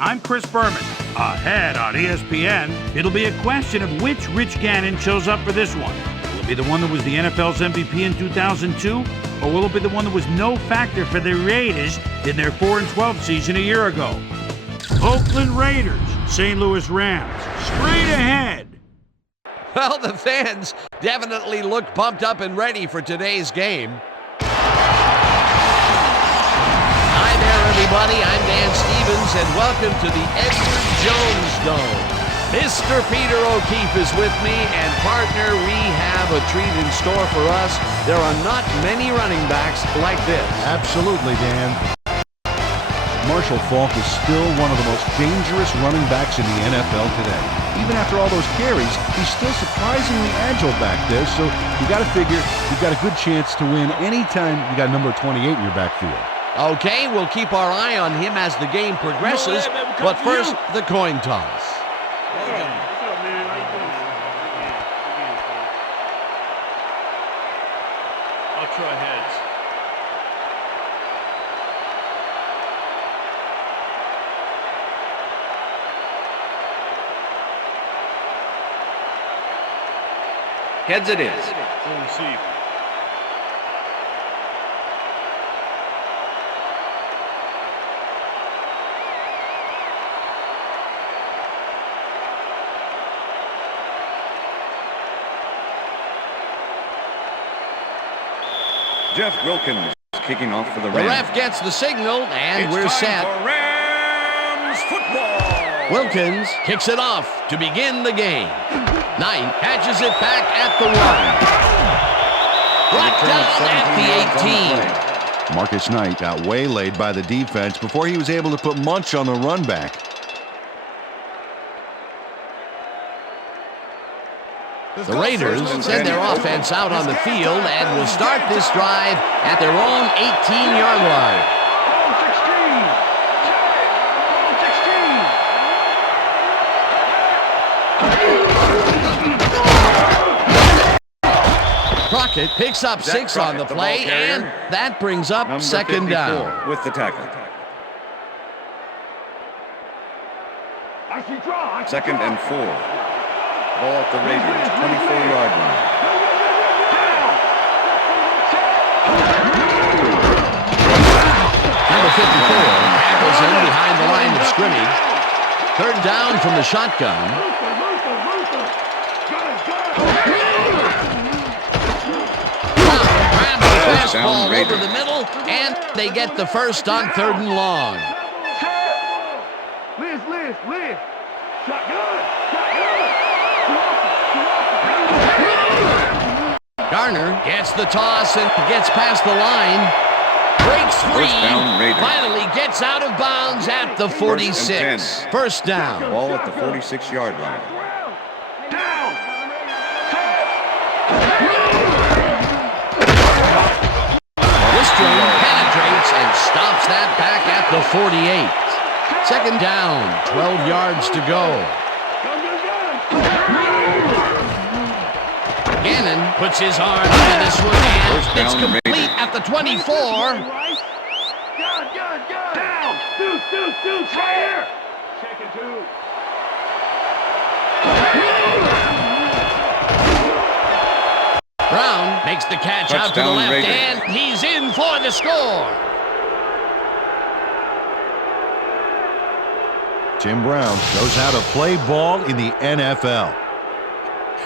I'm Chris Berman. Ahead on ESPN, it'll be a question of which Rich Gannon shows up for this one. Will it be the one that was the NFL's MVP in 2002, or will it be the one that was no factor for the Raiders in their 4-12 season a year ago? Oakland Raiders, St. Louis Rams, straight ahead. Well, the fans definitely look pumped up and ready for today's game. Hi there, everybody. I'm Dan Stevens, and welcome to the Edward Jones Dome. Mr. Peter O'Keefe is with me, and partner, we have a treat in store for us. There are not many running backs like this. Absolutely, Dan. Marshall Faulk is still one of the most dangerous running backs in the NFL today. Even after all those carries, he's still surprisingly agile back there, so you got to figure you've got a good chance to win anytime you got number 28 in your backfield. Okay, we'll keep our eye on him as the game progresses, but first, the coin toss. I'll try heads. Heads it is. We'll receive. Jeff Wilkins kicking off for the Rams. The ref gets the signal, and we're set. For Rams football. Wilkins kicks it off to begin the game. Knight catches it back at the 1. Brought down at the 18. Marcus Knight got waylaid by the defense before he was able to put Munch on the run back. The Raiders send their offense out on the field and will start this drive at their own 18-yard line. Crockett picks up 6 on the play, and that brings up Number second down. With the tackle. Second and 4. Ball at the Raiders, 24-yard line. Number 54 tackles in behind the line of scrimmage. Third down from the shotgun. Grabs the pass ball over the middle, and they get the first on 3rd and long. Liz. Garner gets the toss and gets past the line. Breaks free. Finally gets out of bounds at the 46. First down. Ball at the 46-yard line. This string penetrates and stops that back at the 48. Second down, 12 yards to go. Gannon puts his arm into this one, and it's complete at the 24. Down. Deuce, fire. Second 2. Brown makes the catch out to the left, Raiders. and he's in for the score. Jim Brown knows how to play ball in the NFL.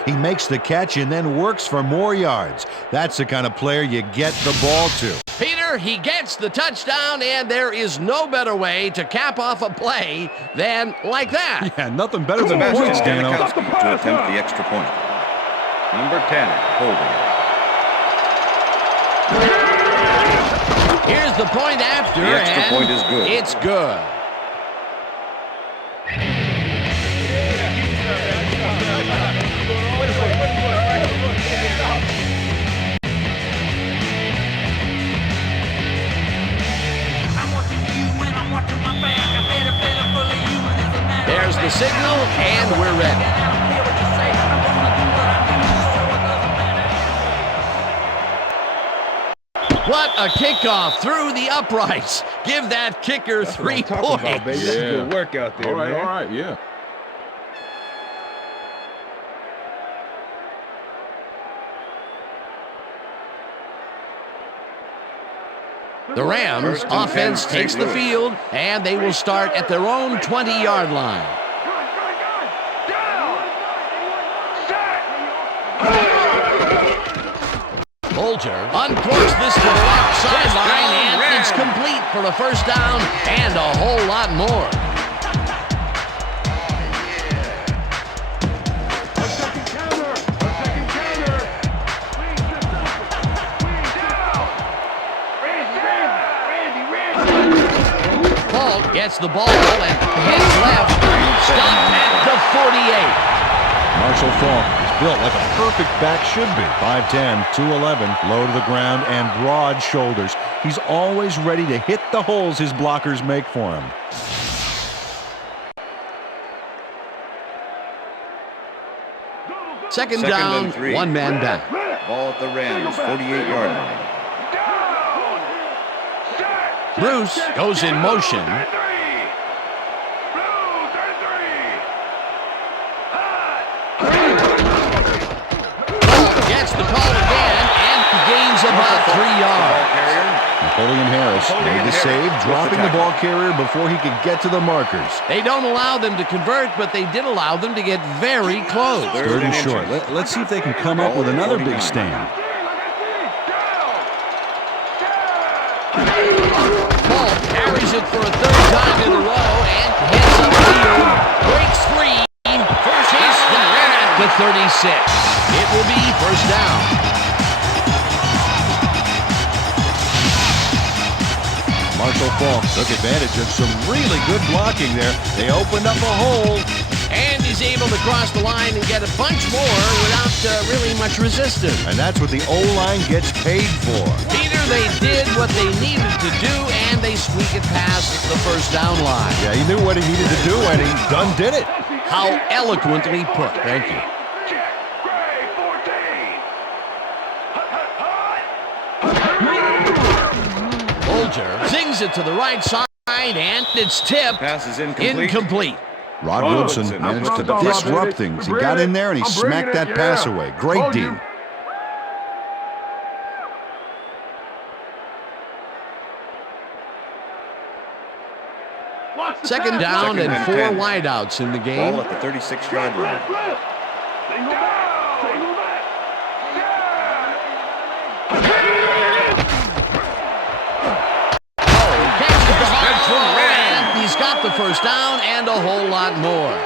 He makes the catch and then works for more yards. That's the kind of player you get the ball to. Peter, he gets the touchdown, and there is no better way to cap off a play than like that. Yeah, nothing better than points, Dano. To attempt the extra point. Number 10, holding. Here's the point after, The extra and point is good. It's good. There's the signal, and we're ready. What a kickoff through the uprights. Give that kicker 3 points. Baby. That's a good work out there, man. All right, yeah. The Rams offense takes the field, and they will start at their own 20-yard line. Bolger uncorks this to the left sideline, and it's complete for a first down and a whole lot more. Paul gets the ball and heads left. Stopped at the 48. Marshall Faulk is built like a perfect back should be. 5'10", 211, low to the ground and broad shoulders. He's always ready to hit the holes his blockers make for him. Second down, and 3. one man back. Ball at the Rams, 48-yard line. Bruce goes in motion. Gets the call again and gains about 3 yards. Napoleon Harris made the save, dropping the ball carrier before he could get to the markers. They don't allow them to convert, but they did allow them to get very close. Third and short. Let's see if they can come up with another big stand. Paul carries it for a third time in a row and hits upfield. Breaks free. First chase down at the 36. It will be first down. Marshall Faulk took advantage of some really good blocking there. They opened up a hole. And he's able to cross the line and get a bunch more without really much resistance. And that's what the O-line gets paid for. Peter, they did what they needed to do, and they squeak it past the first down line. Yeah, he knew what he needed to do, and he done did it. How eloquently put. Thank you. Bolger sings it to the right side, and it's tipped. Pass is incomplete. Incomplete. Rod Woodson managed to disrupt things. He got in there and he smacked that pass away. Great D. Second down and 4 10. wideouts in the game. Ball at the 36-yard line. He's got the first down and a whole lot more.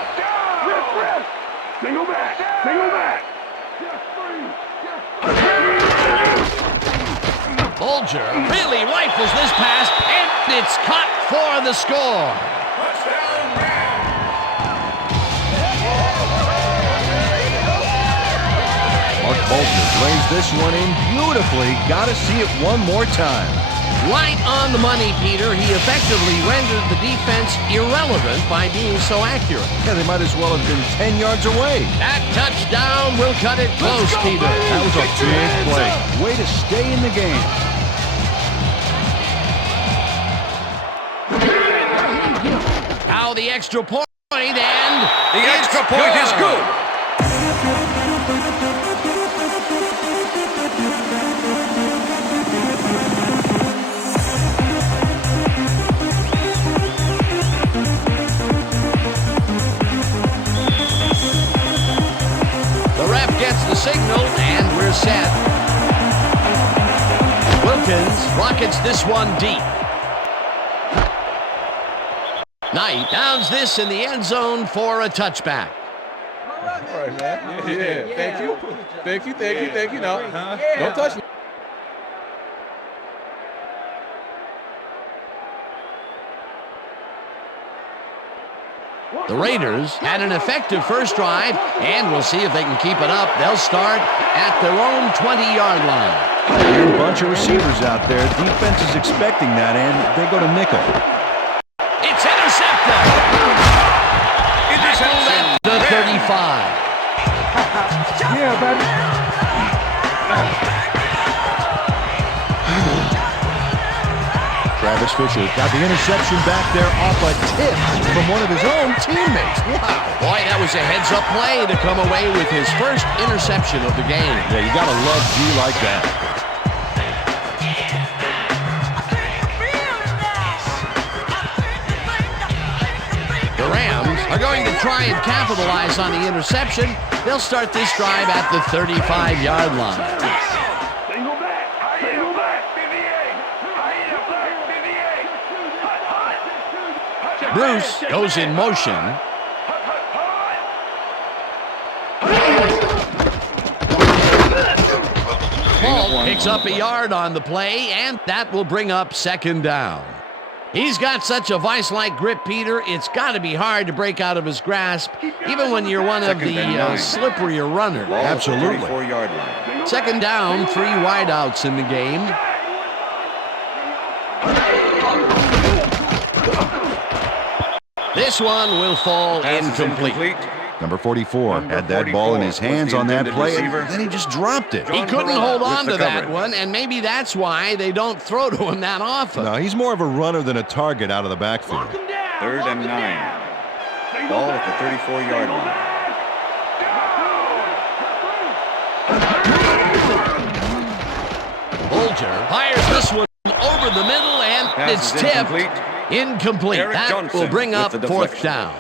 Single back. Single back. Bolger really rifles this pass, and it's caught for the score. Mark Bolger lays this one in beautifully. Got to see it one more time. Right on the money, Peter. He effectively rendered the defense irrelevant by being so accurate. Yeah, they might as well have been 10 yards away. That touchdown will cut it close, Peter. That was a big play. Way to stay in the game. Now the extra point, and The extra point is good. the ref gets the signal, and we're set. Wilkins rockets this one deep. Knight downs this in the end zone for a touchback. All right, man. Yeah. Thank you. Thank you. Thank you. Thank you. No, don't touch me. The Raiders had an effective first drive, and we'll see if they can keep it up. They'll start at their own 20-yard line. And a bunch of receivers out there. Defense is expecting that, and they go to nickel. It's intercepted. Tackled at the 35. Yeah, baby. Travis Fisher got the interception back there off a tip from one of his own teammates. Wow. Boy, that was a heads-up play to come away with his first interception of the game. Yeah, you got to love G like that. The Rams are going to try and capitalize on the interception. They'll start this drive at the 35-yard line. Single back. Single back. Bruce goes in motion. Paul picks up a yard on the play, and that will bring up second down. He's got such a vice-like grip, Peter, it's got to be hard to break out of his grasp, even when you're one of the slipperier runners. Absolutely. 34-yard line. Second down, 3 wideouts in the game. This one will fall incomplete. Number 44 had that ball in his hands on that play, and then he just dropped it. He couldn't hold on to that one, and maybe that's why they don't throw to him that often. No, he's more of a runner than a target out of the backfield. 3rd and 9. Ball at the 34-yard line. Bolger fires this one over the middle, and it's tipped. Incomplete. That will bring up 4th down.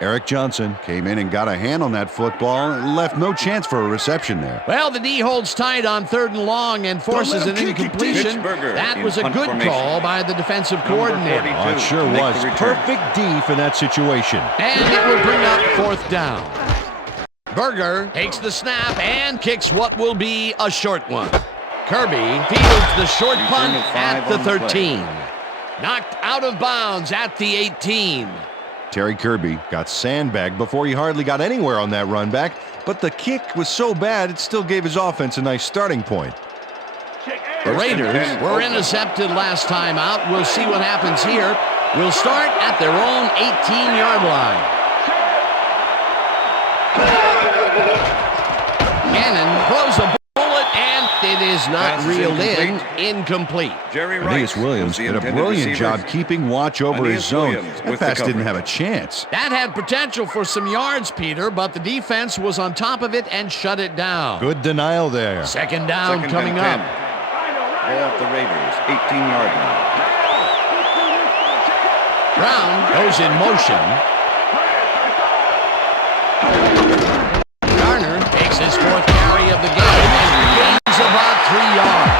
Eric Johnson came in and got a hand on that football and left no chance for a reception there. Well, the D holds tight on 3rd and long and forces an incompletion. That was a good call by the defensive coordinator. Oh, it sure was. Perfect D for that situation. And it will bring up 4th down. Berger takes the snap and kicks what will be a short one. Kirby fields the short punt at the 13. Knocked out of bounds at the 18. Terry Kirby got sandbagged before he hardly got anywhere on that run back, but the kick was so bad it still gave his offense a nice starting point. The Raiders were intercepted last time out. We'll see what happens here. We'll start at their own 18-yard line. Gannon throws a bullet, and it is not reeled in. Incomplete. Aeneas Williams did a brilliant job keeping watch over his zone. That pass didn't have a chance. That had potential for some yards, Peter, but the defense was on top of it and shut it down. Good denial there. Second down coming up. Ball at the Raiders, 18-yard line. Brown goes in motion. Garner takes his 4th carry of the game and gains about 3 yards.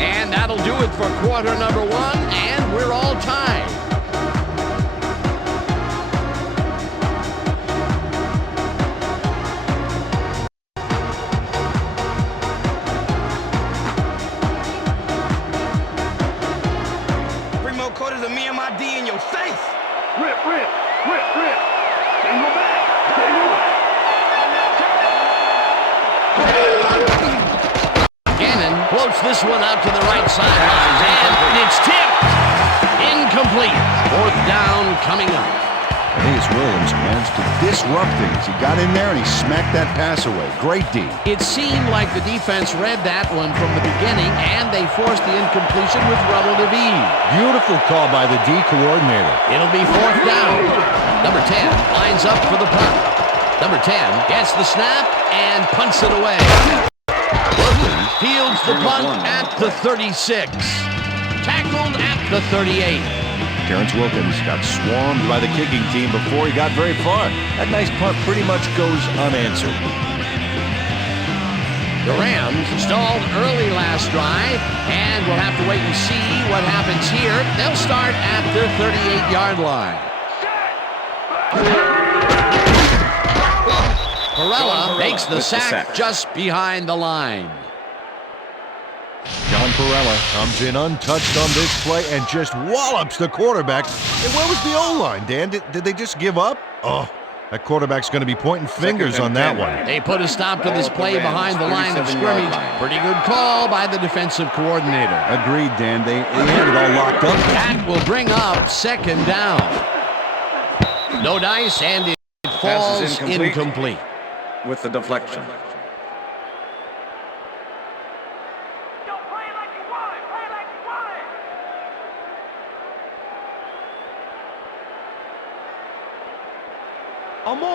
And that'll do it for quarter number 1, and we're all tied. Quarters of me and my D in your face. Rip. Single back. Single back. Gannon floats this one out to the right sideline, and it's tipped. Incomplete. 4th down coming up. Aeneas Williams managed to disrupt things. He got in there and he smacked that pass away. Great D. It seemed like the defense read that one from the beginning, and they forced the incompletion with relative ease. Beautiful call by the D coordinator. It'll be 4th down. Number 10 lines up for the punt. Number 10 gets the snap and punts it away. Wilkins fields the punt at the 36. Tackled at the 38. Terrence Wilkins got swarmed by the kicking team before he got very far. That nice punt pretty much goes unanswered. The Rams stalled early last drive, and we'll have to wait and see what happens here. They'll start at their 38-yard line. Perella makes the sack just behind the line. John Perella comes in untouched on this play and just wallops the quarterback. And where was the O-line, Dan? Did they just give up? Oh, That quarterback's going to be pointing fingers on that one. They put a stop to this play behind the line of scrimmage. Pretty good call by the defensive coordinator. Agreed, Dan. They had it all locked up. That will bring up second down. No dice, and it falls incomplete. With the deflection.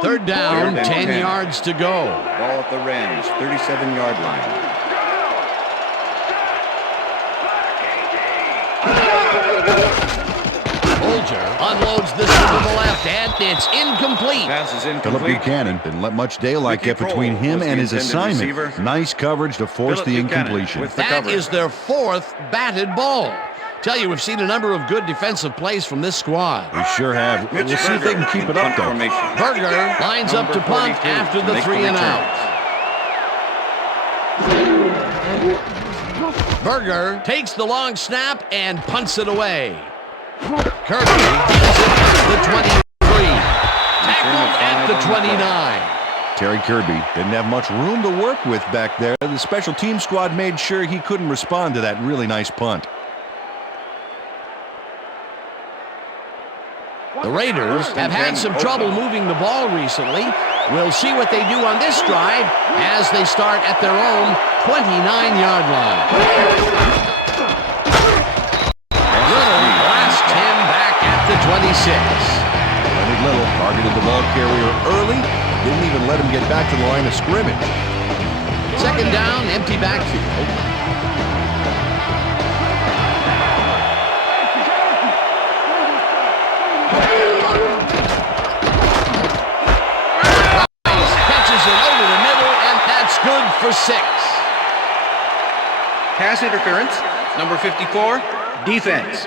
Third down, 10 yards to go. Ball at the Rams, 37-yard line. Bolger unloads this to the left, and it's incomplete. Pass is Philip incomplete. Buchanan didn't let much daylight get between him and his assignment. Nice coverage to force the incompletion. That is their fourth batted ball. Tell you, we've seen a number of good defensive plays from this squad. We sure have. We'll see if they can keep it up, though. Berger lines up to punt after the 3 and out. Berger takes the long snap and punts it away. Kirby has it at the 23. Tackled at the 29. Terry Kirby didn't have much room to work with back there. The special team squad made sure he couldn't respond to that really nice punt. The Raiders have had some trouble moving the ball recently. We'll see what they do on this drive as they start at their own 29-yard line. Little blasts him back at the 26. Leonard Little targeted the ball carrier early. Didn't even let him get back to the line of scrimmage. Second down, empty backfield. Good for 6. Pass interference, number 54, defense.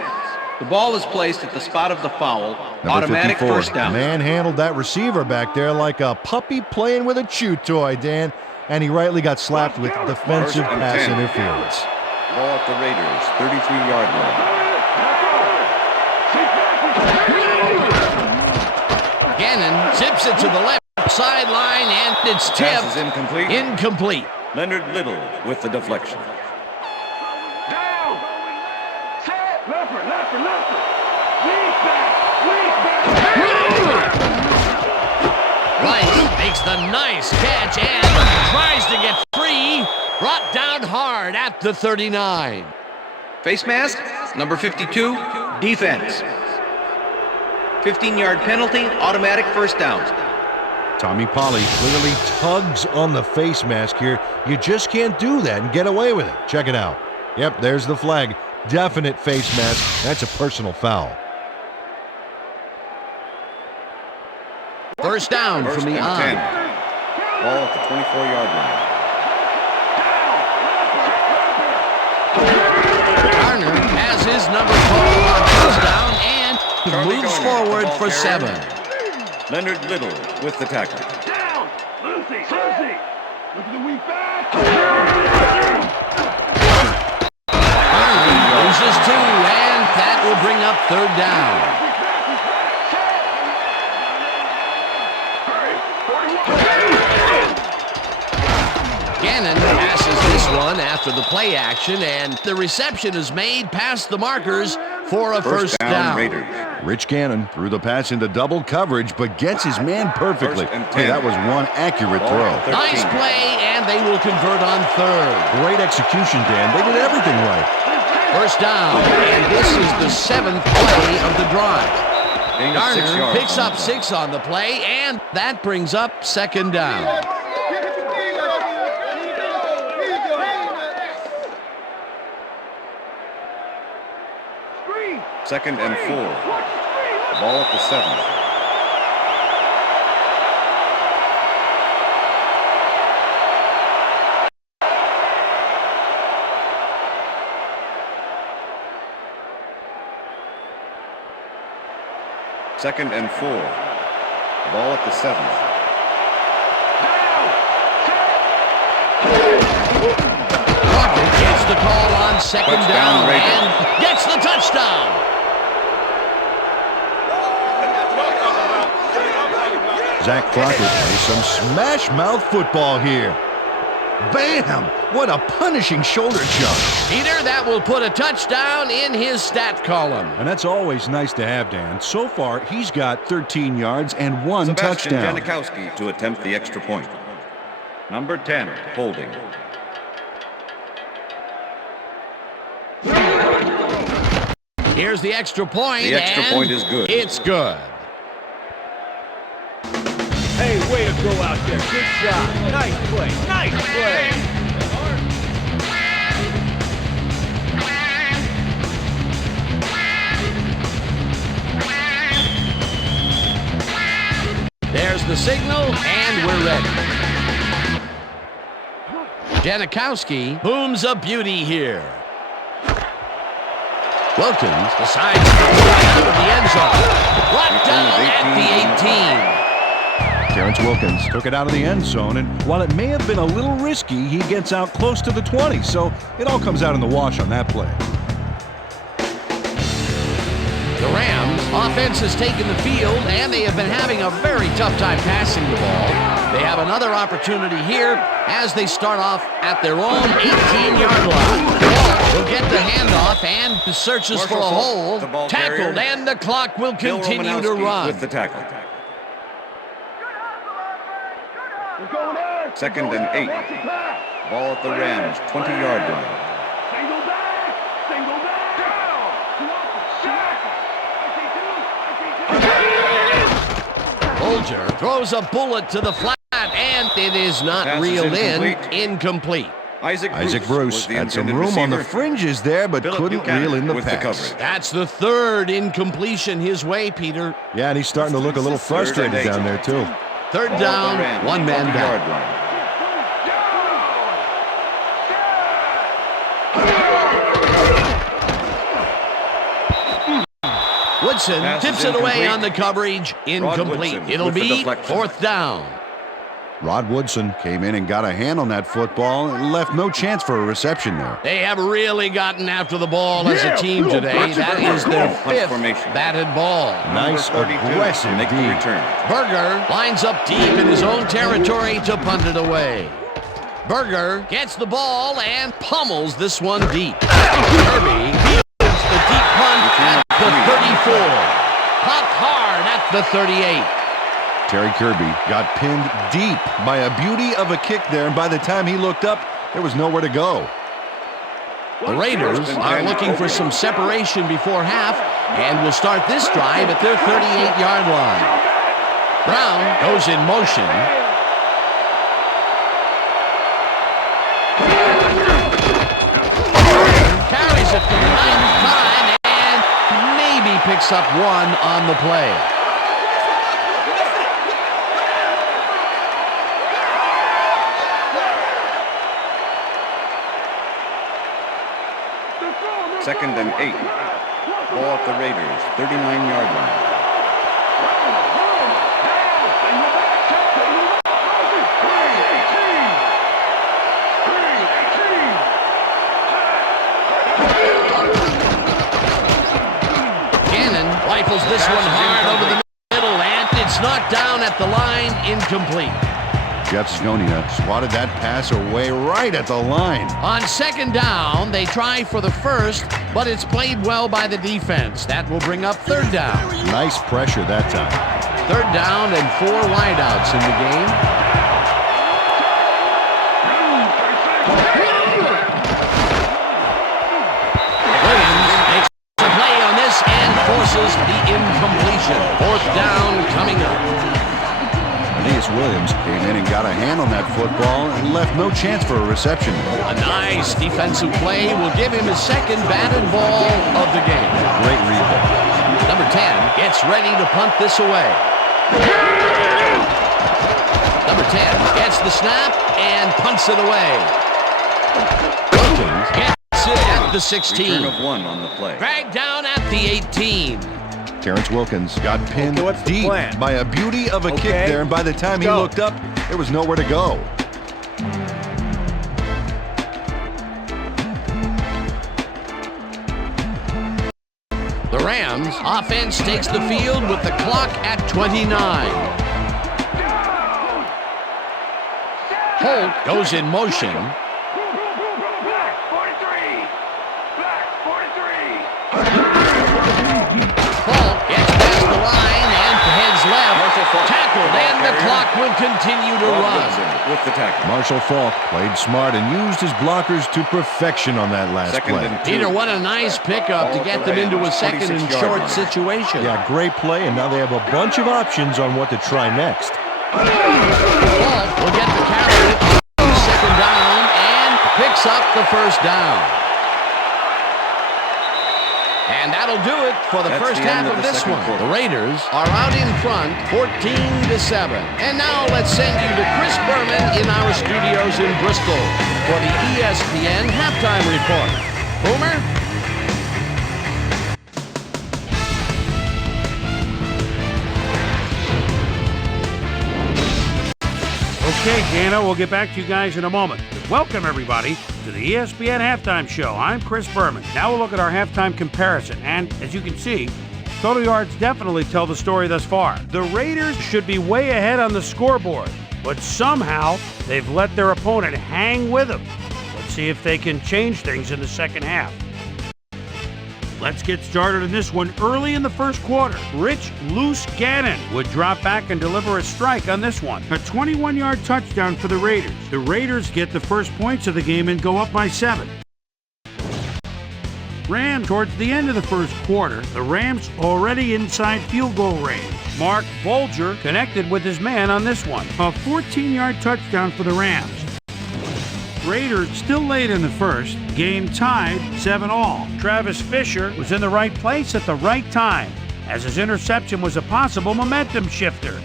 The ball is placed at the spot of the foul. Number automatic 54. First down. Manhandled that receiver back there like a puppy playing with a chew toy, Dan. And he rightly got slapped with defensive pass interference. Ball at the Raiders, 33-yard line. Gannon zips it to the left sideline, and it's tipped. Pass is incomplete. Incomplete. Leonard Little with the deflection. Down. Set. Leffer. Weak back. Rice makes the nice catch and tries to get free. Brought down hard at the 39. Face mask, number 52, defense. 15-yard penalty, automatic first down. Tommy Polley clearly tugs on the face mask here. You just can't do that and get away with it. Check it out. Yep, there's the flag. Definite face mask. That's a personal foul. First down from the eye. Ball at the 24-yard line. Garner has his number called on first down, and he moves forward for 7. Leonard Little with the tackle. Down. Lucy. Look at the weak back. Garner loses 2, and that will bring up third down. Gannon passes this one after the play action, and the reception is made past the markers for a first down. Raiders. Rich Gannon threw the pass into double coverage, but gets his man perfectly. Hey, that was one accurate throw. Nice play, and they will convert on third. Great execution, Dan. They did everything right. First down, and this is the 7th play of the drive. Garner picks up 6 on the play, and that brings up second down. Second and 4. Ball at the 7. Second and 4. Ball at the 7. Crockett gets the call on second Touchdown, down Raiders. and gets the touchdown. Zach Crockett plays some smash-mouth football here. Bam! What a punishing shoulder chuck. Peter, that will put a touchdown in his stat column. And that's always nice to have, Dan. So far, he's got 13 yards and 1 touchdown. Sebastian Janikowski to attempt the extra point. Number 10, holding. Here's the extra point. The extra and point is good. It's good. Hey, way to go out there. Good shot. Nice play. Nice play. There's the signal, and we're ready. Janikowski booms a beauty here. Wilkins decides to pull it out of the end zone. Brought down at the 18. Terrence Wilkins took it out of the end zone, and while it may have been a little risky, he gets out close to the 20, so it all comes out in the wash on that play. The Rams offense has taken the field, and they have been having a very tough time passing the ball. They have another opportunity here as they start off at their own 18-yard line. Will get the handoff and searches for a hole. Tackled, and the clock will continue to run. With the tackle. 2nd and 8. Ball at the Rams, 20-yard line. Single back. Single back. Bolger throws a bullet to the flat, and it is not Pass is reeled in. incomplete. Incomplete. Isaac Bruce had some room on the fringes there, but couldn't reel in the with the pass. coverage. That's the third incompletion his way, Peter. Yeah, and he's starting to look a little frustrated down there, too. Third Ball down, at the Rams, one man 20-yard down. line. Woodson Pass tips is it away incomplete. on the coverage. Incomplete. Woodson It'll with the be deflection. 4th down. Rod Woodson came in and got a hand on that football and left no chance for a reception there. They have really gotten after the ball as a team today. That is their Punt 5th formation. batted ball. Nice, Number 32 aggressive to make the D. return. Berger lines up deep in his own territory to punt it away. Berger gets the ball and pummels this one deep. Kirby fields the deep punt at the 34. Punt hard at the 38. Terry Kirby got pinned deep by a beauty of a kick there, and by the time he looked up, there was nowhere to go. The Raiders are looking for some separation before half and will start this drive at their 38-yard line. Brown goes in motion. Carries it for the 9th time and maybe picks up one on the play. Second and 8. Ball at the Raiders, 39-yard line. Gannon rifles this one hard over the middle, and it's knocked down at the line, incomplete. Jeff Sconia swatted that pass away right at the line. On 2nd down, they try for the first, but it's played well by the defense. That will bring up 3rd down. Nice pressure that time. 3rd down and 4 wideouts in the game. Williams makes a play on this and forces the incompletion. 4th down coming up. Aeneas Williams came in and got a hand on that football and left no chance for a reception. A nice defensive play will give him his 2nd batted ball of the game. Great read there. Number 10 gets ready to punt this away. Number 10 gets the snap and punts it away. Wilkins gets it at the 16. Return of 1 on the play. Dragged down at the 18. Terrence Wilkins got pinned Okay, what's the deep plan? by a beauty of a kick Okay, there, and by the time he go. looked up, there was nowhere to go. The Rams offense takes the field with the clock at 29. Holt goes in motion. Black 43. Black 43. Holt gets past the line and heads left. Tackled, and the clock will continue to run. With the tackle. Marshall Faulk played smart and used his blockers to perfection on that last Second play. and 2. Peter, what a nice pickup to get them into a second and short situation. Yeah, great play, and now they have a bunch of options on what to try next. Faulk will get the carry on second down and picks up the first down. And that'll do it for the first half of this one. The Raiders are out in front, 14-7. And now let's send you to Chris Berman in our studios in Bristol for the ESPN halftime report. Boomer? Okay, Dana, we'll get back to you guys in a moment. Welcome, everybody, to the ESPN Halftime Show. I'm Chris Berman. Now we'll look at our halftime comparison, and as you can see, total yards definitely tell the story thus far. The Raiders should be way ahead on the scoreboard, but somehow they've let their opponent hang with them. Let's see if they can change things in the second half. Let's get started in this one early in the first quarter. Rich Loose Gannon would drop back and deliver a strike on this one. A 21-yard touchdown for the Raiders. The Raiders get the first points of the game and go up by 7. Rams towards the end of the first quarter. The Rams already inside field goal range. Mark Bolger connected with his man on this one. A 14-yard touchdown for the Rams. Raiders still late in the first. Game tied 7-all. Travis Fisher was in the right place at the right time, as his interception was a possible momentum shifter.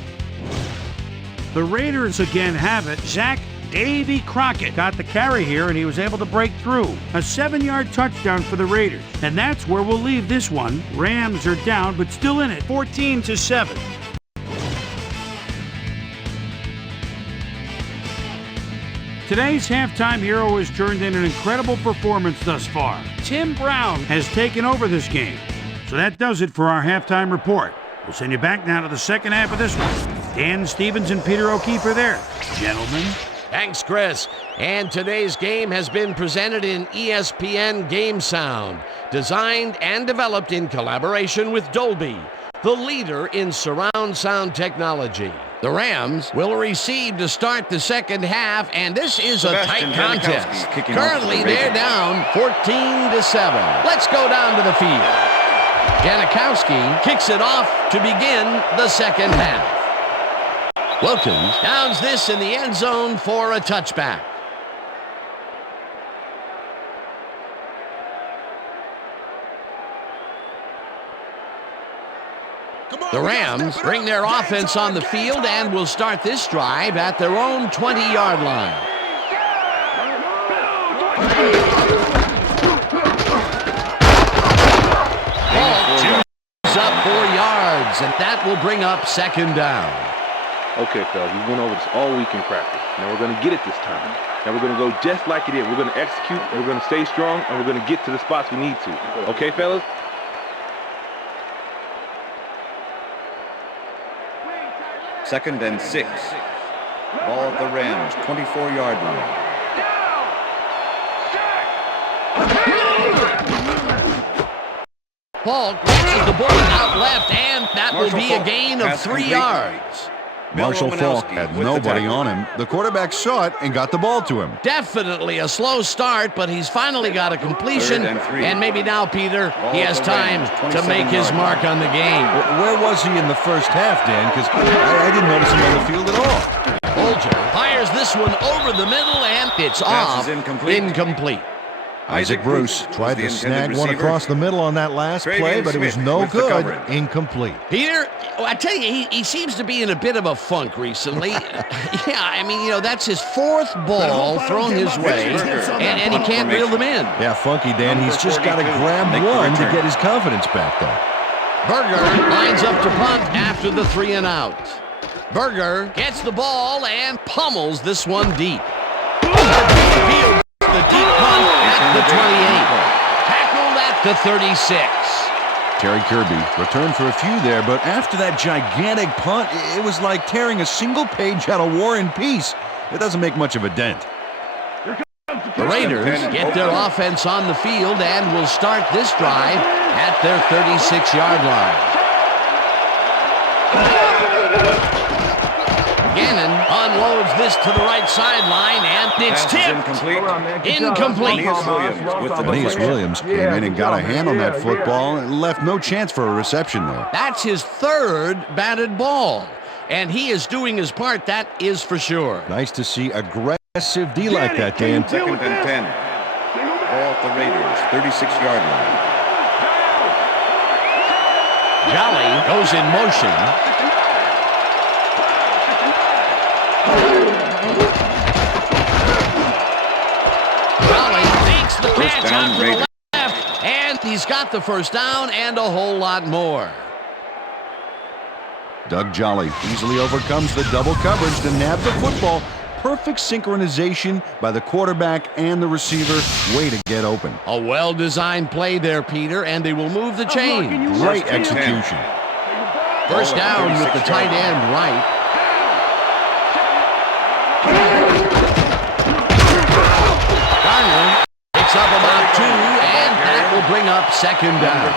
The Raiders again have it. Zach Davy Crockett got the carry here, and he was able to break through. A 7-yard touchdown for the Raiders. And that's where we'll leave this one. Rams are down, but still in it, 14-7. Today's halftime hero has turned in an incredible performance thus far. Tim Brown has taken over this game. So that does it for our halftime report. We'll send you back now to the second half of this one. Dan Stevens and Peter O'Keefe are there. Gentlemen. Thanks, Chris. And today's game has been presented in ESPN Game Sound, designed and developed in collaboration with Dolby, the leader in surround sound technology. The Rams will receive to start the second half, and this is a tight contest. Currently, they're down 14-7. Let's go down to the field. Janikowski kicks it off to begin the second half. Wilkins downs this in the end zone for a touchback. The Rams bring their offense on the field and will start this drive at their own 20-yard line. Ball chews up 4 yards, and that will bring up second down. Okay, fellas, we went over this all week in practice. Now we're going to get it this time. Now we're going to go just like it is. We're going to execute, and we're going to stay strong, and we're going to get to the spots we need to. Okay, fellas? Second and 6. Ball at the Rams, 24-yard line. Falk catches the ball out left, and that will be a gain of 3 yards. Marshall Faulk had nobody on him. The quarterback saw it and got the ball to him. Definitely a slow start, but he's finally got a completion. And maybe now, Peter, he has time to make his mark on the game. Where was he in the first half, Dan? Because I didn't notice him on the field at all. Bolger fires this one over the middle, and it's off. Incomplete. Isaac Bruce tried to snag one across the middle on that last play, but it was no good. Incomplete. Peter, I tell you, he seems to be in a bit of a funk recently. Yeah, I mean, you know, that's his 4th ball thrown his way, and he can't reel them in. Yeah, funky, Dan. He's just got to grab one to get his confidence back, though. Berger lines up to punt after the 3 and out. Berger gets the ball and pummels this one deep. Field the deep punt at the 28. Tackled at the 36. Terry Kirby returned for a few there, but after that gigantic punt, it was like tearing a single page out of War and Peace. it doesn't make much of a dent. The Raiders get their offense on the field and will start this drive at their 36-yard line. Gannon unloads this to the right sideline, and it's tipped. Incomplete. Aeneas Williams came in and got a hand on that football and left no chance for a reception there. That's his third batted ball, and he is doing his part, that is for sure. Nice to see aggressive D like that, Dan. 2nd and 10. Ball at the Raiders, 36-yard line. Jolly goes in motion. Jolly makes the catch out to the left, and he's got the first down and a whole lot more. Doug Jolly easily overcomes the double coverage to nab the football. Perfect synchronization by the quarterback and the receiver. Way to get open. A well-designed play there, Peter, and they will move the chain. Great execution. First down with the tight end right. Garner picks up about 2, and that will bring up second down.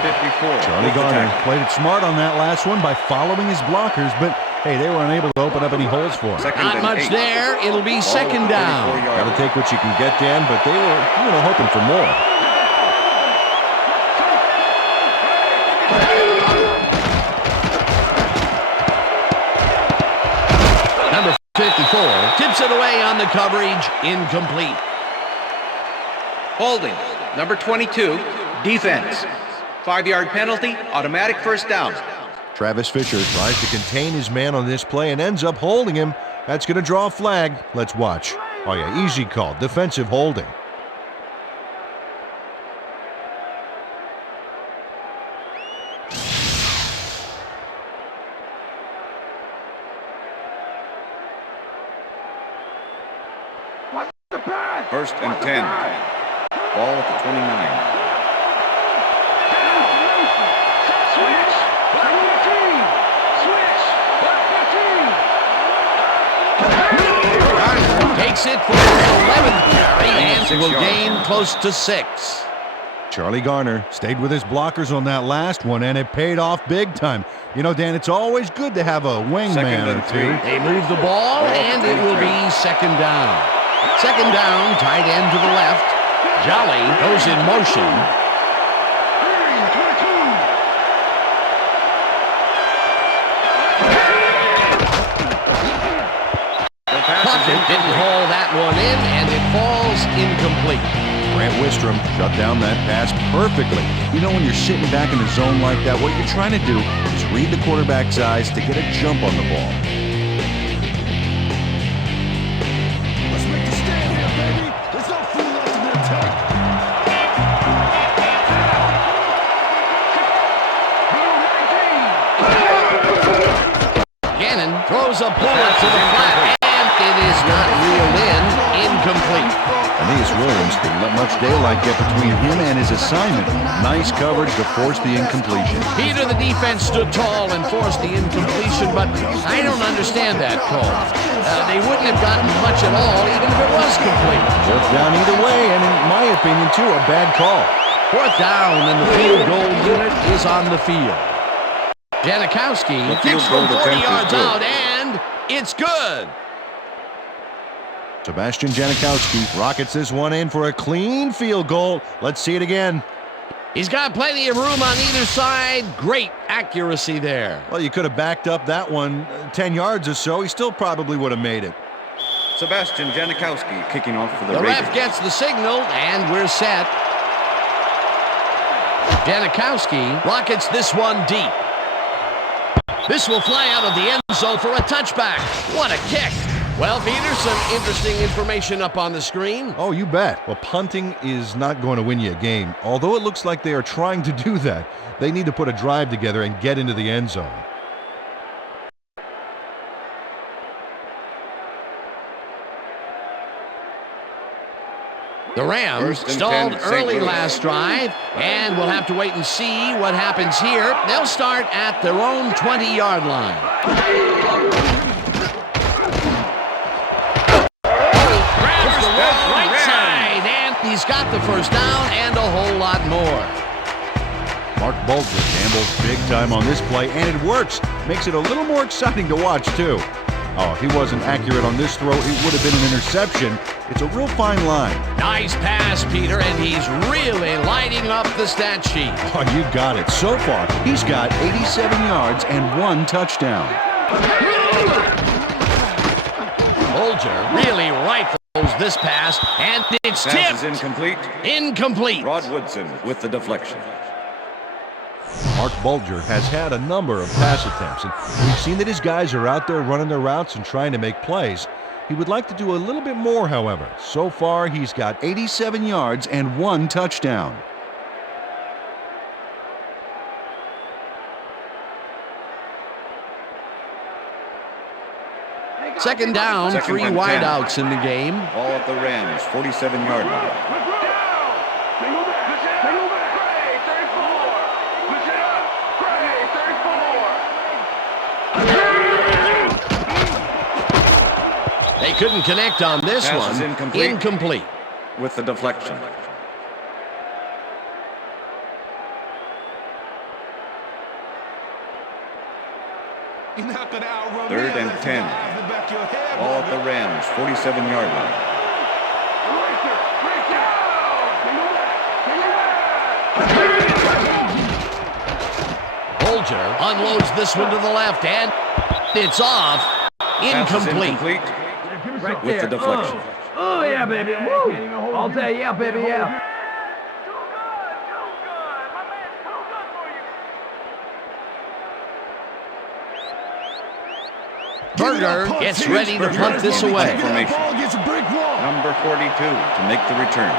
Charlie Garner played it smart on that last one by following his blockers, but hey, they were unable to open up any holes for him. Not much there. It'll be second down. Got to take what you can get, Dan, but they were, hoping for more. Number 54 tips it away on the coverage. Incomplete. Holding. Number 22, defense. 5-yard penalty, automatic first down. Travis Fisher tries to contain his man on this play and ends up holding him. That's going to draw a flag. Let's watch. Oh yeah, easy call. Defensive holding. First and 10. Ball at the 29. Takes it for his 11th carry and will gain close to 6. Charlie Garner stayed with his blockers on that last one, and it paid off big time. Dan, it's always good to have a wingman or two. They move the ball, and it will be second down. Second down, tight end to the left. Jolly goes in motion. Didn't haul that one in, and it falls incomplete. Grant Wistrom shut down that pass perfectly. When you're sitting back in the zone like that, what you're trying to do is read the quarterback's eyes to get a jump on the ball. Let's make a stand here, baby. There's no fool left in their tank. Gannon throws a bullet to the flat. It is not reeled in. Incomplete. Aeneas Williams didn't let much daylight get between him and his assignment. Nice coverage to force the incompletion. Peter, the defense stood tall and forced the incompletion, but I don't understand that call. They wouldn't have gotten much at all, even if it was complete. Fourth down either way, and in my opinion, too, a bad call. Fourth down, and the field goal unit is on the field. Janikowski kicks from 40 yards out, and it's good. Sebastian Janikowski rockets this one in for a clean field goal. Let's see it again. He's got plenty of room on either side. Great accuracy there. Well, you could have backed up that one 10 yards or so. He still probably would have made it. Sebastian Janikowski kicking off for the The Raiders. ref gets the signal, and we're set. Janikowski rockets this one deep. This will fly out of the end zone for a touchback. What a kick. Well, Peter, some interesting information up on the screen. Oh, you bet. Well, punting is not going to win you a game. Although it looks like they are trying to do that, they need to put a drive together and get into the end zone. The Rams stalled early last drive, and we'll have to wait and see what happens here. They'll start at their own 20-yard line. right side, and he's got the first down and a whole lot more. Mark Bulger gambles big time on this play, and it works. Makes it a little more exciting to watch, too. Oh, if he wasn't accurate on this throw, it would have been an interception. It's a real fine line. Nice pass, Peter, and he's really lighting up the stat sheet. Oh, you got it. So far, he's got 87 yards and 1 touchdown. Bulger really rifles this pass, and it's Pass tipped. is incomplete. Incomplete. Rod Woodson with the deflection. Mark Bulger has had a number of pass attempts, and we've seen that his guys are out there running their routes and trying to make plays. He would like to do a little bit more, however. So far, he's got 87 yards and 1 touchdown. Second down, Second 3 and 10. wideouts in the game. Ball at the Rams, 47-yard line. They couldn't connect on this Pass is one. incomplete. With the deflection. Third and 10. Ball at the Rams, 47-yard line. Bulger unloads this one to the left, and it's off. Pass is Incomplete. incomplete with the deflection. Oh, yeah, baby. Woo. All day, yeah, baby, yeah. Berger gets ready to punt this away. Formation. Ball gets a brick wall. Number 42 to make the return.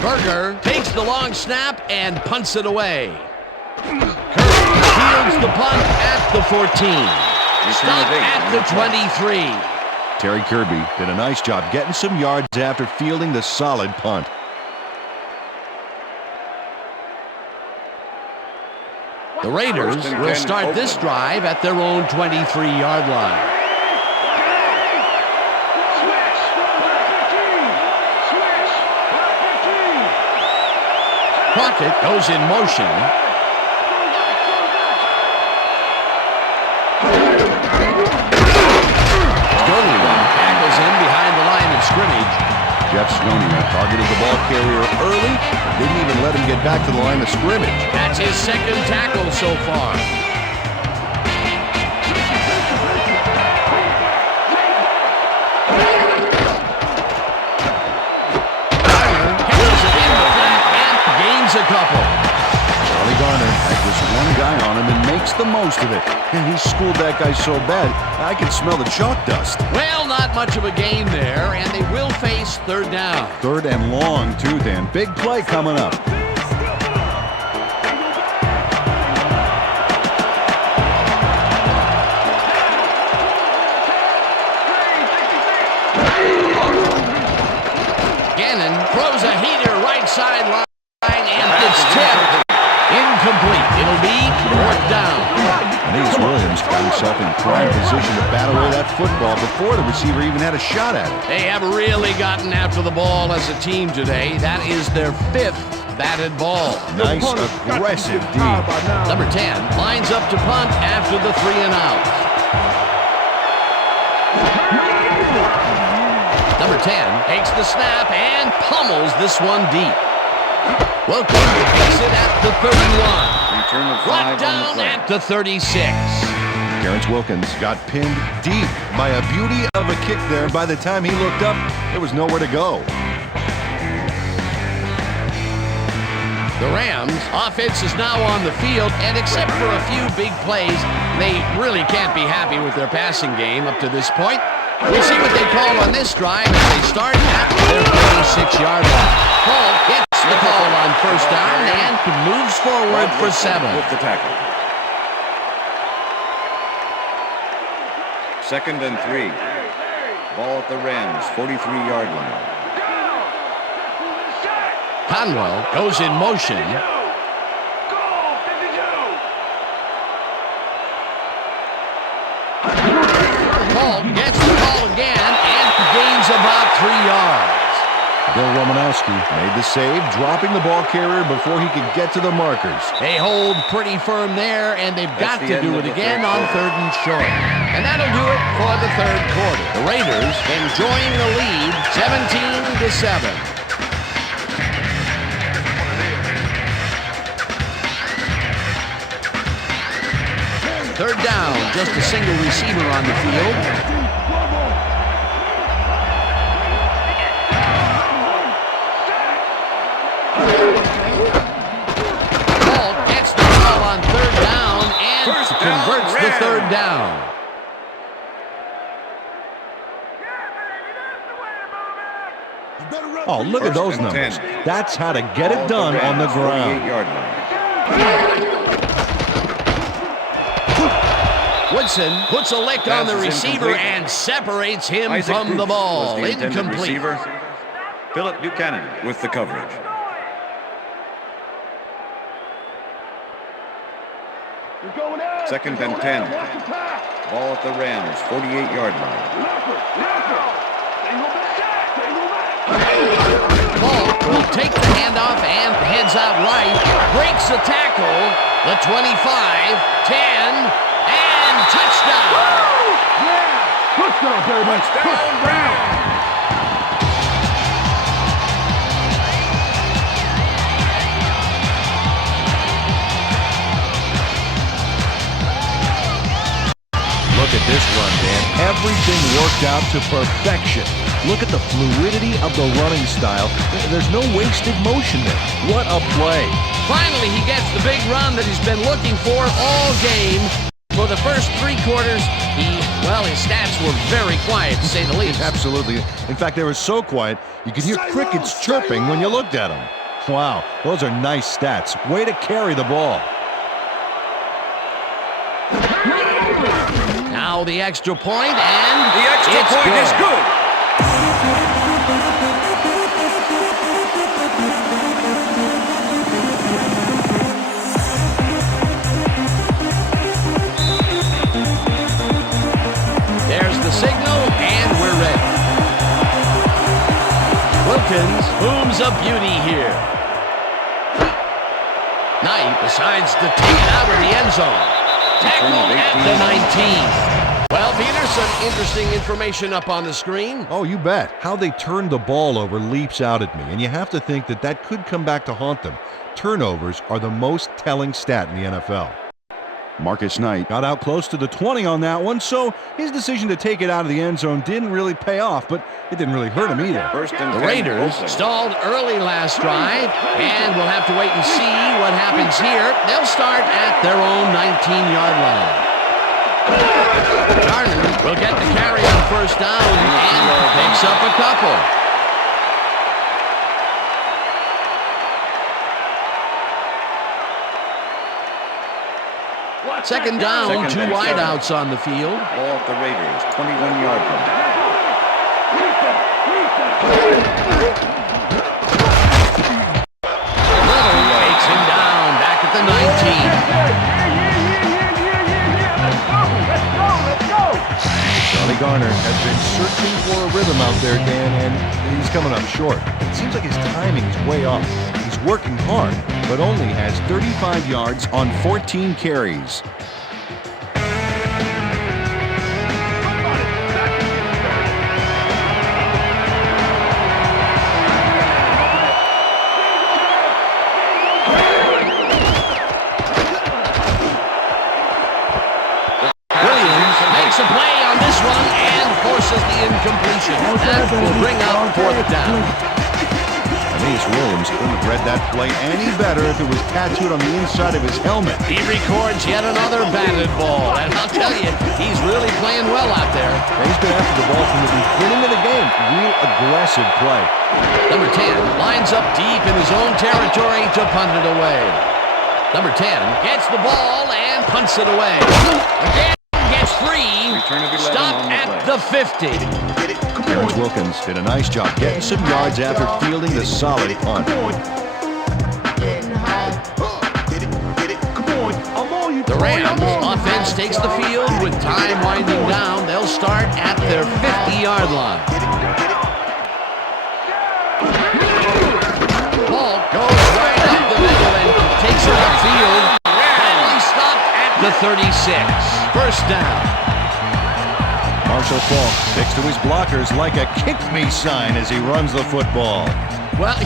Berger takes the long snap and punts it away. Kirby fields the punt at the 14. Stop at the 23. Terry Kirby did a nice job getting some yards after fielding the solid punt. The Raiders will start this drive at their own 23-yard line. Crockett goes in motion. Stoneyman tackles him behind the line of scrimmage. Jeff Stoneyman targeted the ball carrier early, didn't even let him get back to the line of scrimmage. That's his second tackle so far. Garner handles it in the flat and gains a couple. Charlie Garner had just one guy on him and makes the most of it. And he schooled that guy so bad, I can smell the chalk dust. Well, not much of a gain there, and they will face third down. Third and long, too, Dan. Big play coming up. Gannon throws a heater right sideline, and it's tipped. Incomplete. It'll be fourth down. Aeneas Williams got himself in prime position to bat away that football before the receiver even had a shot at it. They have really gotten after the ball as a team today. That is their 5th batted ball. Nice, aggressive D. Number 10 lines up to punt after the 3 and out. Number 10 takes the snap and pummels this one deep. Wilkins takes it at the 31. Return of 5 Brought on the down play. at the 36. Terrence Wilkins got pinned deep by a beauty of a kick there. By the time he looked up, there was nowhere to go. The Rams' offense is now on the field, and except for a few big plays, they really can't be happy with their passing game up to this point. We'll see what they call on this drive as they start at their 46-yard line. Paul gets the call on first down and moves forward for 7. With the tackle. Second and 3. Ball at the Rams, 43-yard line. Conwell goes in motion. Romanowski made the save, dropping the ball carrier before he could get to the markers. They hold pretty firm there, and they've got to do it again on 3rd and short. And that'll do it for the 3rd quarter. The Raiders enjoying the lead, 17-7. Third down, just a single receiver on the field. Ball gets the ball on 3rd down and converts the 3rd down. Oh, look at those numbers. That's how to get it done on the ground. Woodson puts a lick on the receiver and separates him from the ball. Incomplete. Philip Buchanan with the coverage. Second and 10. Ball at the Rams, 48-yard line. Ball will take the handoff and heads out right. Breaks the tackle. The 25, 10, and touchdown. Yeah! Touchdown, baby! Touchdown, Brown! Look at this run, Dan. Everything worked out to perfection. Look at the fluidity of the running style. There's no wasted motion there. What a play. Finally, he gets the big run that he's been looking for all game. For the first 3 quarters, his stats were very quiet, to say the least. Absolutely. In fact, they were so quiet, you could hear crickets chirping when you looked at them. Wow, those are nice stats. Way to carry the ball. Now the extra point, and The extra point is good. There's the signal, and we're ready. Wilkins booms a beauty here. Knight decides to take it out of the end zone. Tackle at the 19. Well, Peter, some interesting information up on the screen. Oh, you bet. How they turned the ball over leaps out at me, and you have to think that that could come back to haunt them. Turnovers are the most telling stat in the NFL. Marcus Knight got out close to the 20 on that one, so his decision to take it out of the end zone didn't really pay off, but it didn't really hurt him either. First and The 10, Raiders Wilson. stalled early last drive, and we'll have to wait and see what happens here. They'll start at their own 19-yard line. Garner will get the carry on 1st down and picks up a couple. Second down, 2 wideouts on the field. Ball at the Raiders, 21-yard line. Little takes him down back at the 19. Johnny Garner has been searching for a rhythm out there, Dan, and he's coming up short. It seems like his timing is way off. He's working hard, but only has 35 yards on 14 carries. Makes a play on this one and forces the incompletion. That will bring up 4th down. Aeneas Williams couldn't have read that play any better if it was tattooed on the inside of his helmet. He records yet another batted ball, and I'll tell you, he's really playing well out there. He's been after the ball from the beginning of the game. Real aggressive play. Number 10 lines up deep in his own territory to punt it away. Number 10 gets the ball and punts it away. Again, gets free. Return of 11 Stopped on the at play. the 50. Terrence Wilkins did a nice job getting some yards after fielding the solid punt. The Rams offense takes the field with time winding down. They'll start at their 50-yard line. goes right up the middle and takes it upfield. Finally stopped at the 36. First down. Marshall Faulk sticks to his blockers like a kick-me sign as he runs the football. Well,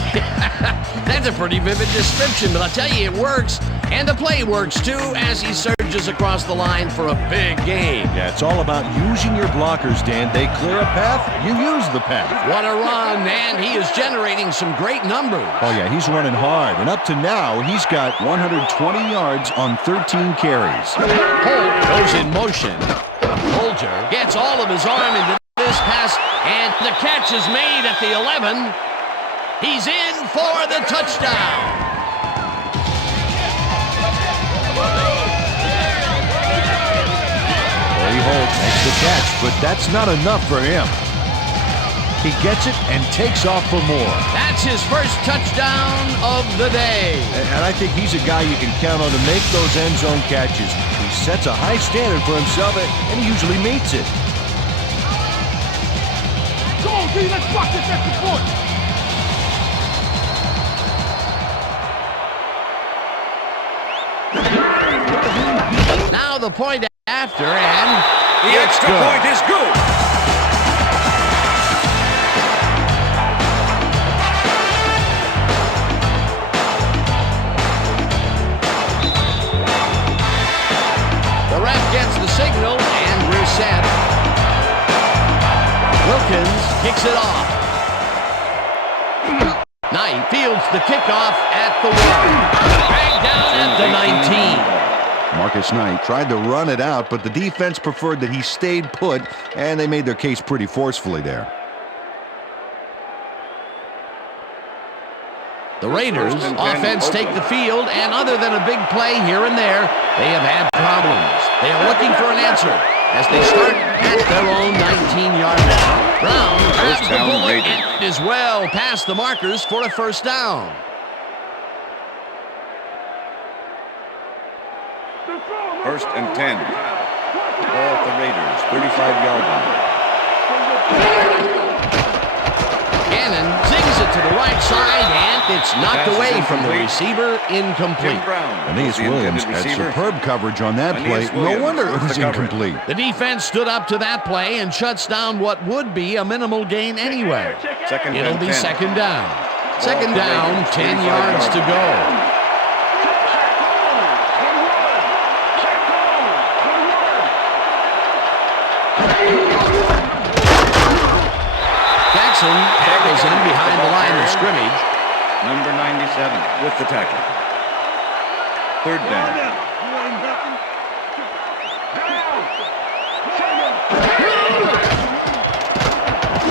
that's a pretty vivid description, but I'll tell you, it works. And the play works, too, as he surges across the line for a big gain. Yeah, it's all about using your blockers, Dan. They clear a path, you use the path. What a run, and he is generating some great numbers. Oh, yeah, he's running hard. And up to now, he's got 120 yards on 13 carries. Holt goes in motion. Holger gets all of his arm into this pass, and the catch is made at the 11. He's in for the touchdown. Larry Holt makes the catch, but that's not enough for him. He gets it and takes off for more. That's his first touchdown of the day. And I think he's a guy you can count on to make those end zone catches. He sets a high standard for himself, and he usually meets it. Come on, D, let's rock this extra point. Now the point after, and The extra point is good. the ref gets the signal, and we're set. Wilkins kicks it off. Knight fields the kickoff at the 1. Dragged down at the 19. Marcus Knight tried to run it out, but the defense preferred that he stayed put, and they made their case pretty forcefully there. The Raiders offense take the field, and other than a big play here and there, they have had problems. They are looking for an answer as they start at their own 19-yard line. Brown grabs the bullet and is well past the markers for a first down. First and 10. Ball at the Raiders, 35-yard line. Gannon zings it to the right side, and it's knocked away from the receiver, incomplete. Aeneas Williams had superb coverage on that play. No wonder it was incomplete. The defense stood up to that play and shuts down what would be a minimal gain anyway. It'll be second down. Second down, 10 yards to go. Jackson tackles him behind the line of scrimmage. Number 97 with the tackle. Third down.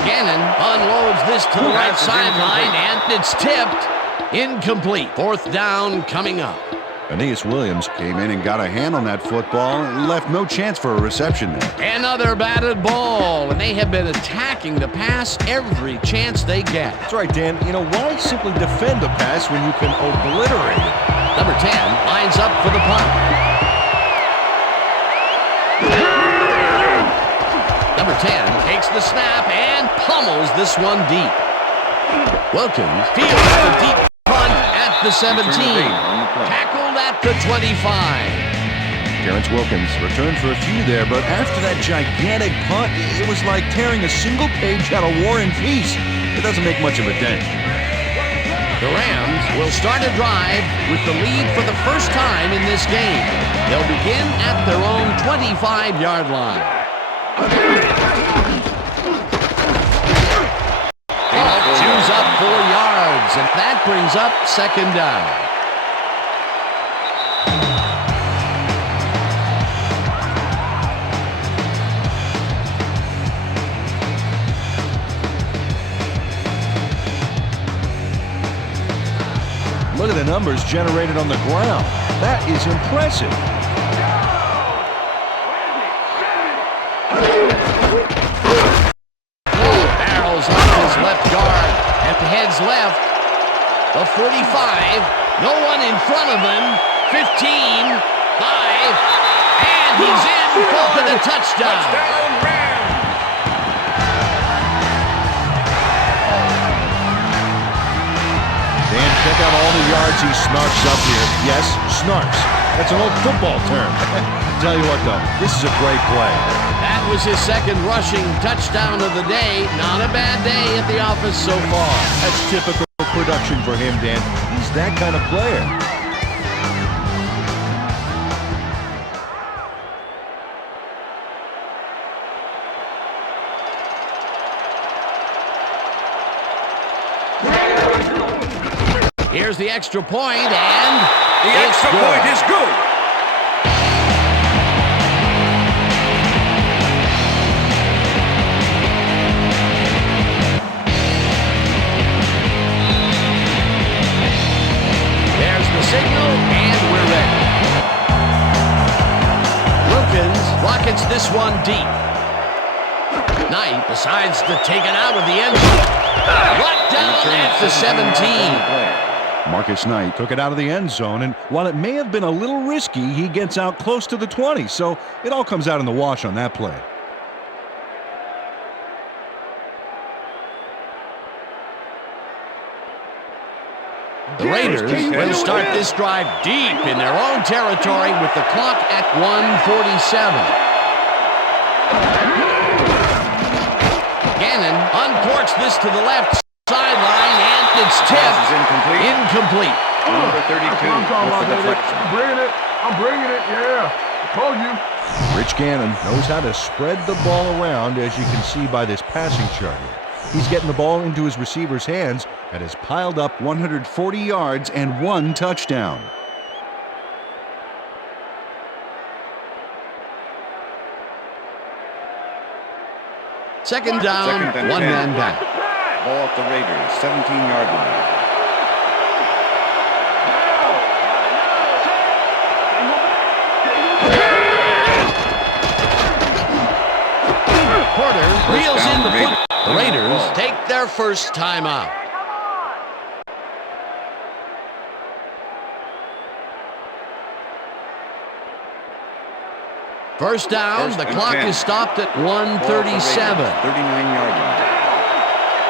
Gannon unloads this to the right sideline, and it's tipped. Incomplete. Fourth down coming up. Aeneas Williams came in and got a hand on that football and left no chance for a reception there. Another batted ball, and they have been attacking the pass every chance they get. That's right, Dan. You know, why simply defend the pass when you can obliterate it? Number 10 lines up for the punt. Number 10 takes the snap and pummels this one deep. Wilkins fields the deep punt at the 17. Tackled at the 25. Terrence Wilkins returned for a few there, but after that gigantic punt, it was like tearing a single page out of War and Peace. It doesn't make much of a dent. The Rams will start a drive with the lead for the first time in this game. They'll begin at their own 25-yard line. Chews up 4 yards, and that brings up second down. Look at the numbers generated on the ground. That is impressive. Barrels off his left guard at the head's left. The 45. No one in front of him. 15. 5. And he's in for the touchdown. Dan, check check out all the yards he snarks up here. Yes, snarks. That's an old football term. Tell you what, though, this is a great play. That was his second rushing touchdown of the day. Not a bad day at the office so far. That's typical production for him, Dan. He's that kind of player. Here's the extra point, and The extra point is good. there's the signal, and we're ready. Wilkins rockets this one deep. Knight decides to take it out of the end zone. Right down at the 17. Marcus Knight took it out of the end zone, and while it may have been a little risky, he gets out close to the 20, so it all comes out in the wash on that play. The Raiders will start this drive deep in their own territory with the clock at 1:47. Gannon uncorks this to the left sideline, and it's tipped. Pass is incomplete. Incomplete. Number 32 with the deflection. I'm bringing it, yeah. I told you. Rich Gannon knows how to spread the ball around, as you can see by this passing chart here. He's getting the ball into his receiver's hands and has piled up 140 yards and 1 touchdown. Second down, Second and 1 10. man back. Ball at the Raiders, 17-yard line. Porter reels in the Raiders. foot. The Raiders take their first timeout. First down, First the and clock 10. is stopped at Ball at the Raiders, 1:37. 39-yard line.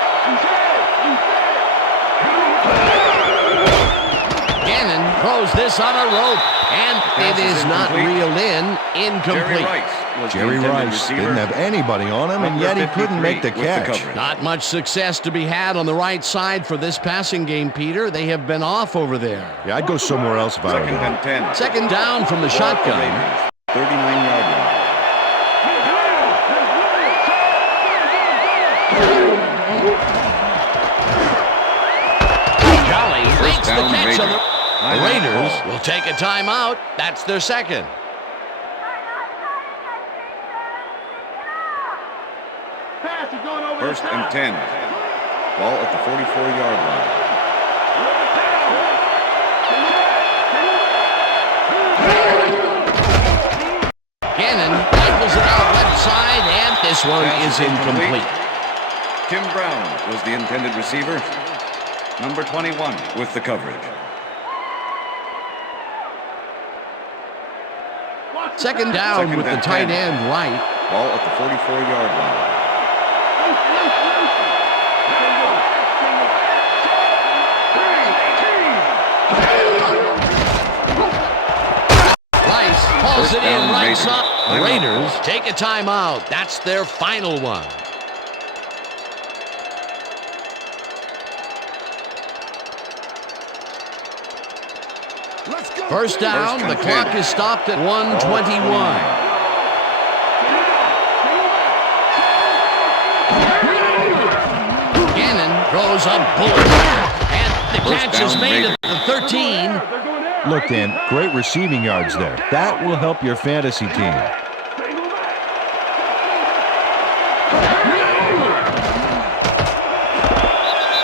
Gannon throws this on a rope, and it is not incomplete. reeled in. Jerry Incomplete. Rice was the Jerry intended Rice receiver. didn't have anybody on him, and Number yet he couldn't 53 make the with the catch. coverage. Not much success to be had on the right side for this passing game, Peter. They have been off over there. Yeah, I'd go somewhere else if I were Second him. and 10. Second down from the Ball at the shotgun. Raiders, 39-yard line. Jolly makes the down, catch on Raiders. the Raiders will take a timeout. That's their second. First and 10. Ball at the 44-yard line. Gannon rifles it out left side, and this one Pass is incomplete. Tim Brown was the intended receiver. Number 21 with the coverage. Second down Second with the and tight 10. end right. Ball at the 44-yard line. Rice pulls it in down, right Raiders. side. The Timeout. Raiders take a timeout. That's their final one. Let's go. First down, First the and clock 10. is stopped at 1:21. Gannon throws a bullet, and the First catch is down, made Raiders. at the 13. Look, Dan, great receiving yards there. That will help your fantasy team.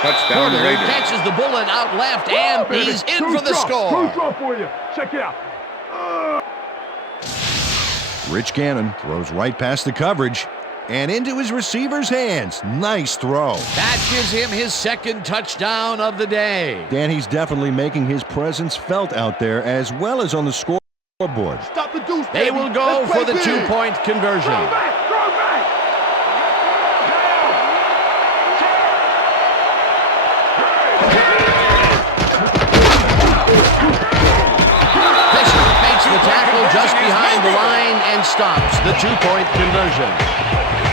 Touchdown Porter Raiders. catches the bullet out left, and he's in for the score. for you. Check it out. Rich Gannon throws right past the coverage and into his receiver's hands. Nice throw. That gives him his second touchdown of the day. Dan, he's definitely making his presence felt out there as well as on the scoreboard. Stop the deuce, They baby. will go Let's for play the big. two-point conversion. Throw back. the two-point conversion.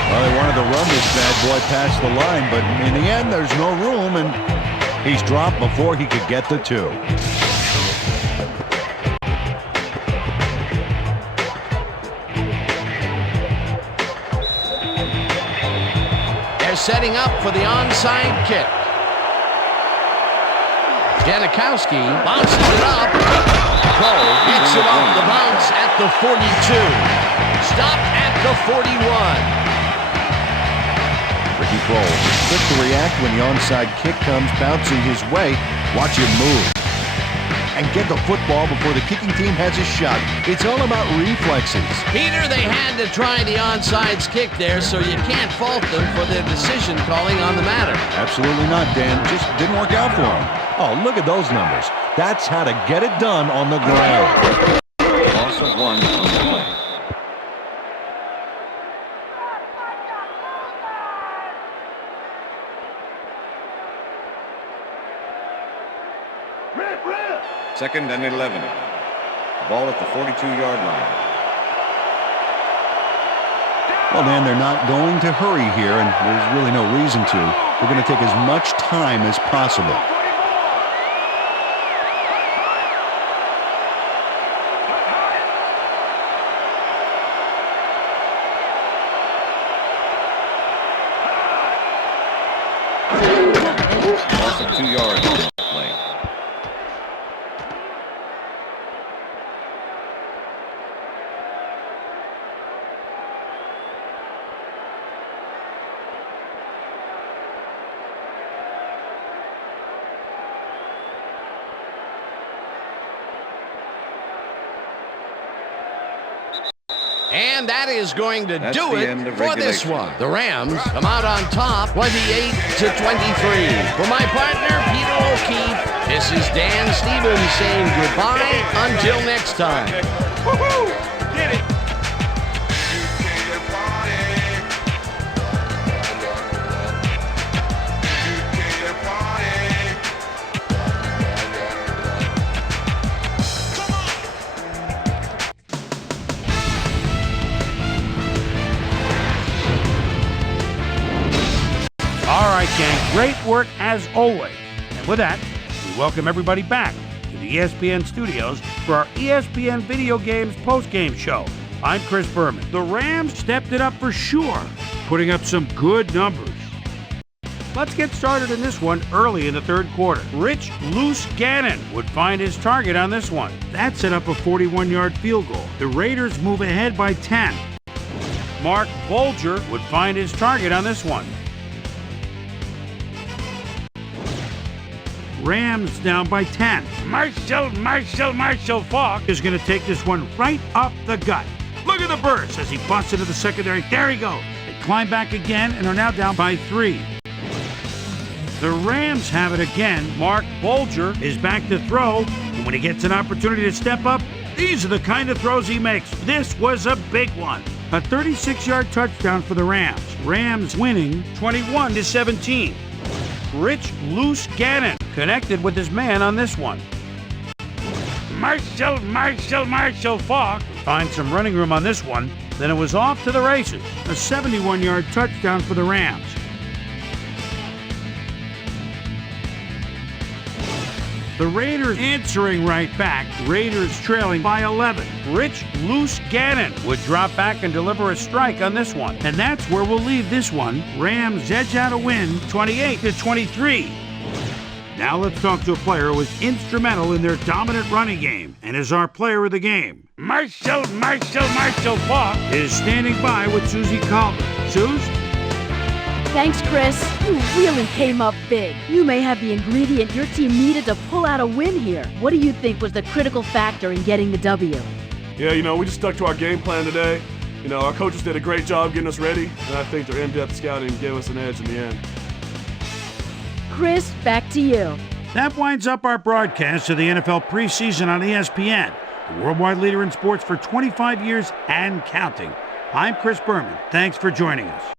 Well, they wanted to run this bad boy past the line, but in the end, there's no room, and he's dropped before he could get the two. They're setting up for the onside kick. Janikowski bounces it up. Cole gets it off the bounce at the 42. Stopped at the 41. Ricky Kroll, quick to react when the onside kick comes bouncing his way. Watch him move and get the football before the kicking team has a shot. It's all about reflexes. Peter, they had to try the onside kick there, so you can't fault them for their decision calling on the matter. Absolutely not, Dan. Just didn't work out for him. Oh, look at those numbers. That's how to get it done on the ground. Loss of 1 on the play. Second and 11. Ball at the 42-yard line. Well, Dan, they're not going to hurry here, and there's really no reason to. They're going to take as much time as possible. Loss of 2 yards on the play. And that is going to That's do the it end of for this regulation. one. The Rams come out on top, 28-23. For my partner, Peter O'Keefe, this is Dan Stevens saying goodbye until next time. Woohoo! Get it! All right, gang, great work as always. And with that, we welcome everybody back to the ESPN studios for our ESPN Video Games postgame show. I'm Chris Berman. The Rams stepped it up for sure, putting up some good numbers. Let's get started in this one early in the third quarter. Rich Loose Gannon would find his target on this one. That set up a 41-yard field goal. The Raiders move ahead by 10. Mark Bolger would find his target on this one. Rams down by 10. Marshall Faulk is going to take this one right up the gut. Look at the burst as he busts into the secondary. There he goes. They climb back again and are now down by 3. The Rams have it again. Mark Bolger is back to throw. And when he gets an opportunity to step up, these are the kind of throws he makes. This was a big one. A 36-yard touchdown for the Rams. Rams winning 21-17. Rich Loose Gannon connected with his man on this one. Marshall Faulk finds some running room on this one. Then it was off to the races. A 71-yard touchdown for the Rams. The Raiders answering right back. Raiders trailing by 11. Rich Loose Gannon would drop back and deliver a strike on this one. And that's where we'll leave this one. Rams edge out a win 28-23. Now let's talk to a player who was instrumental in their dominant running game and is our player of the game. Marshall Faulk is standing by with Susie Calvin. Suze? Thanks, Chris. You really came up big. You may have the ingredient your team needed to pull out a win here. What do you think was the critical factor in getting the W? Yeah, we just stuck to our game plan today. Our coaches did a great job getting us ready, and I think their in-depth scouting gave us an edge in the end. Chris, back to you. That winds up our broadcast of the NFL preseason on ESPN, the worldwide leader in sports for 25 years and counting. I'm Chris Berman. Thanks for joining us.